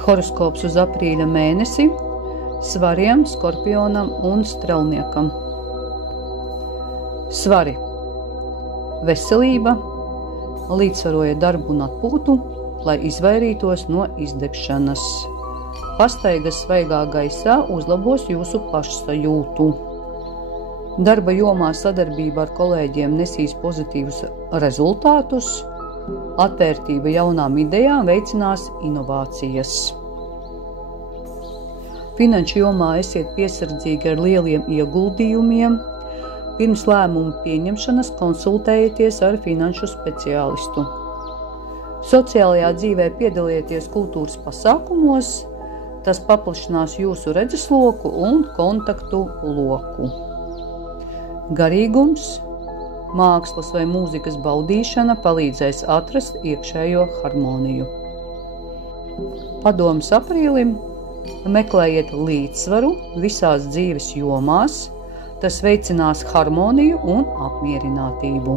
Horoskops uz aprīļa mēnesi svariem, skorpionam un strelniekam. Svari. Veselība. Līdzsvarojiet darbu un atpūtu, lai izvairītos no izdegšanas. Pastaigas svaigā gaisā uzlabos jūsu pašsajūtu. Darba jomā sadarbība ar kolēģiem nesīs pozitīvus rezultātus. Atvērtība jaunām idejām veicinās inovācijas. Finanšu jomā esiet piesardzīgi ar lieliem ieguldījumiem. Pirms lēmumu pieņemšanas konsultējieties ar finanšu speciālistu. Sociālajā dzīvē piedalieties kultūras pasākumos, tas paplašinās jūsu redzesloku un kontaktu loku. Garīgums, mākslas vai mūzikas baudīšana palīdzēs atrast iekšējo harmoniju. Padoms aprīlim: meklējiet līdzsvaru visās dzīves jomās, tas veicinās harmoniju un apmierinātību.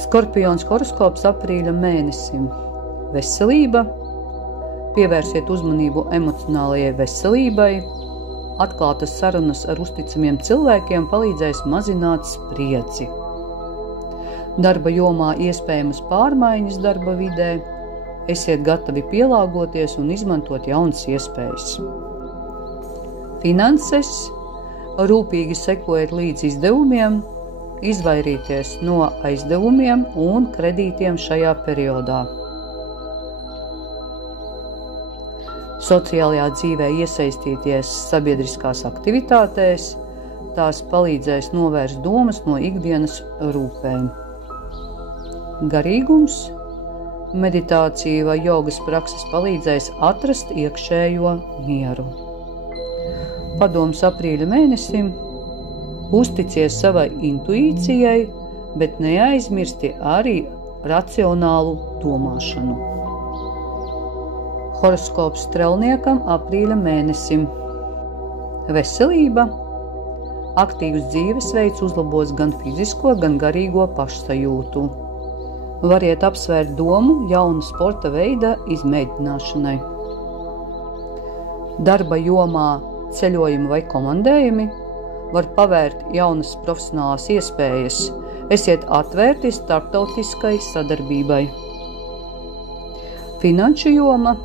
Skorpions horoskops aprīļa mēnesim. Veselība. Pievērsiet uzmanību emocionālajai veselībai. Atklātas sarunas ar uzticamiem cilvēkiem palīdzēs mazināt spriedzi. Darba jomā iespējamas pārmaiņas darba vidē. Esiet gatavi pielāgoties un izmantot jaunas iespējas. Finanses. Rūpīgi sekojiet līdz izdevumiem, izvairieties no aizdevumiem un kredītiem šajā periodā. Sociālajā dzīvē iesaistīties sabiedriskās aktivitātēs, tās palīdzēs novērst domas no ikdienas rūpēm. Garīgums. Meditācija vai jogas prakses palīdzēs atrast iekšējo mieru. Padoms aprīļa mēnesim: uzticies savai intuīcijai, bet neaizmirsti arī racionālu domāšanu. Horoskops strelniekam aprīļa mēnesim. Veselība. Aktīvs dzīvesveids uzlabos gan fizisko, gan garīgo pašsajūtu. Variet apsvērt domu jauna sporta veida izmēģināšanai. Darba jomā ceļojumi vai komandējumi var pavērt jaunas profesionālās iespējas. Esiet atvērti starptautiskai sadarbībai. Finanšu joma.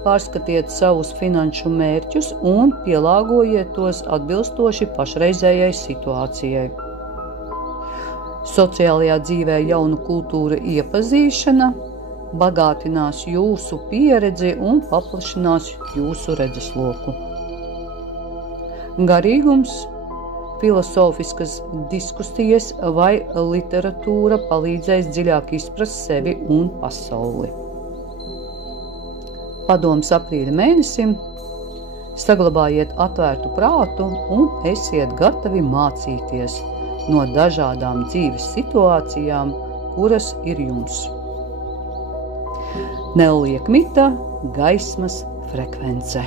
Pārskatiet savus finanšu mērķus un pielāgojiet tos atbilstoši pašreizējai situācijai. Sociālajā dzīvē jaunu kultūru iepazīšana bagātinās jūsu pieredzi un paplašinās jūsu redzesloku. Garīgums. Filosofiskas diskusijas vai literatūra palīdzēs dziļāk izprast sevi un pasauli. Padoms aprīļa mēnesim. Saglabājiet atvērtu prātu un esiet gatavi mācīties no dažādām dzīves situācijām, kuras ir jums. Neliekmita gaismas frekvence.